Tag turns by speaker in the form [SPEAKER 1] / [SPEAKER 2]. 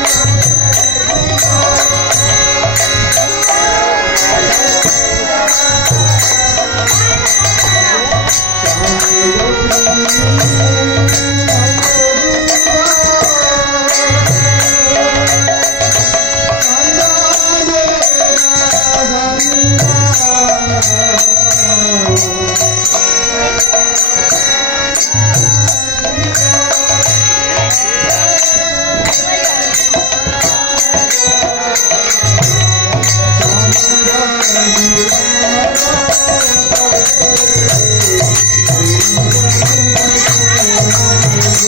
[SPEAKER 1] Música